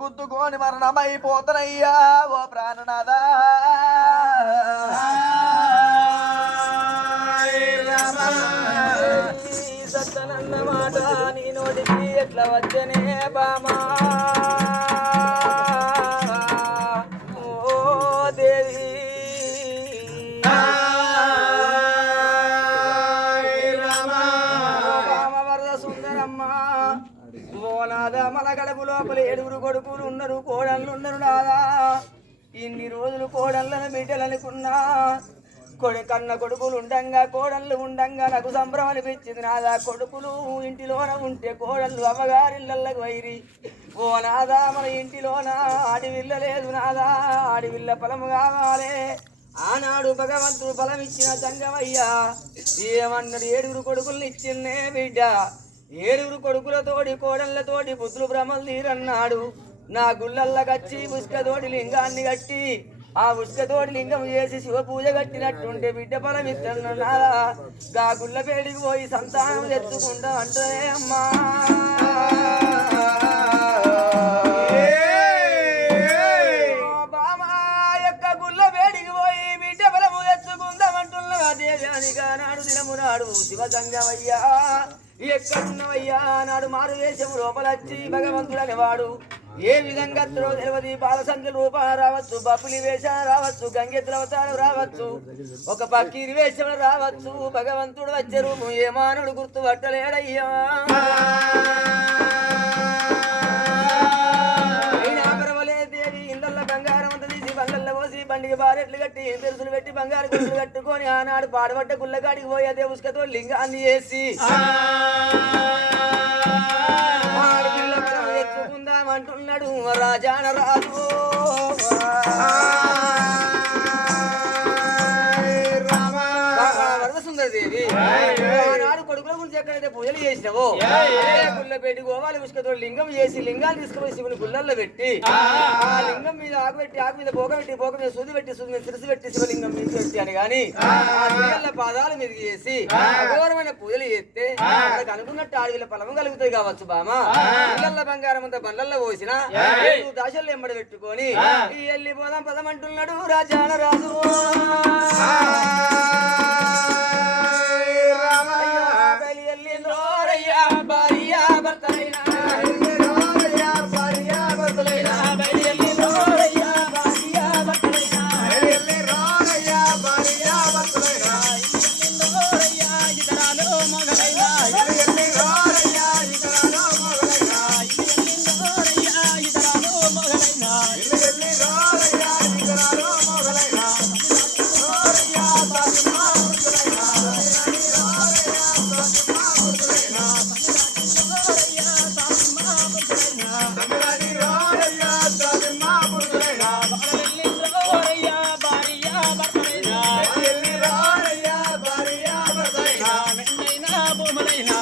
గుద్దుకొని మరణమైపోతానయ్యా ఓ ప్రాణనాథా సత్తనన్నమాట నీ నోటికి ఎట్లా వచ్చనే బామా ఓ దేవి మన గడపు లోపల 7 కొడుకులు ఉన్నారు కోడళ్ళు ఉన్నారు నాదా ఇన్ని రోజులు కోడళ్ళను బిడ్డలనుకున్నా కన్న కొడుకులు ఉండంగా కోడళ్ళు ఉండంగా నాకు సంబరం అనిపించింది నాదా కొడుకులు ఇంటిలోన ఉంటే కోడళ్ళు అమ్మగారిళ్ళకు వైరి ఓ నాదా మన ఇంటిలోన ఆడివిల్ల లేదు నాదా ఆడివిల్ల పొలము కావాలి ఆనాడు భగవంతుడు బలం ఇచ్చిన సంగమయ్యా ఏమన్నాడు 7 కొడుకుల్ని ఇచ్చిందే బిడ్డ 7 కొడుకులతోటి కోడళ్ళతోటి బుద్ధులు భ్రమలు తీరన్నాడు నా గుళ్ళల్లకచ్చి ఉస్కతోటి లింగాన్ని కట్టి ఆ ఉస్కతోటి లింగం చేసి శివ పూజ కట్టినట్టుంటే బిడ్డ ఫలమిస్తున్నాడా గా గుళ్ళ పేడికి పోయి సంతానం తెచ్చుకుంటా అంటే అమ్మా బామా యొక్క గుళ్ళ పేడికి పోయి బిడ్డ ఫలము తెచ్చుకుందామంటున్నా దేశానిగా నాడు దినము నాడు శివ సంగమయ్యా ఎక్కడున్నవయ్యా నాడు మారు వేషము లోపలచ్చి భగవంతుడు అనేవాడు ఏ విధంగా తెలియదు బాలసంఖ్య రూపాలు రావచ్చు బపులి వేషాలు రావచ్చు గంగెత్తుల అవతారం రావచ్చు ఒక పక్కీరి వేషం రావచ్చు భగవంతుడు వచ్చే రూపం ఏ మానవుడు గుర్తుపట్టలేడయ్యా అయినా పర్వాలేదేవి ఇందల్ల బంగారం అంత తీసి బండల్లో పోసి బండికి బారెట్లు కట్టి తెరుసులు పెట్టి బంగారు గుళ్ళు కట్టుకొని ఆనాడు పాడబడ్డ గుళ్ళగాడికి పోయి అదే ఉసుకతో లింగాన్ని వేసి ఎత్తుకుందామంటున్నాడు రాజాన రాజు వరదసుందరదేవి ఆనాడు కొడుకుల గురించి ఎక్కడైతే పూజలు చేసినావో గుళ్ళ పెట్టి గోవాలి ఉసుకతో లింగం చేసి లింగాలు తీసుకుపోయి శివుని గుళ్ళల్లో పెట్టి ఆ లింగం మీద ఆకు పెట్టి ఆకు మీద పోక పెట్టి పోక మీద సూది పెట్టి సూది మీద తిరిసి పెట్టి శివలింగం మీద పెట్టి అని గాని ఆ పాదాల మీద చేసి అఘోరమైన పూజలు చేస్తే వాళ్ళకి అనుకున్నట్టు ఆడవిల ఫలము కలుగుతాయి కావచ్చు బామా ఇళ్ళ బంగారం అంతా బండ్లల్లో పోసిన దాశల్లో ఎంబడి పెట్టుకొని వెళ్ళిపోదాం పదమంటున్నాడు రాజాన రాజు Bye.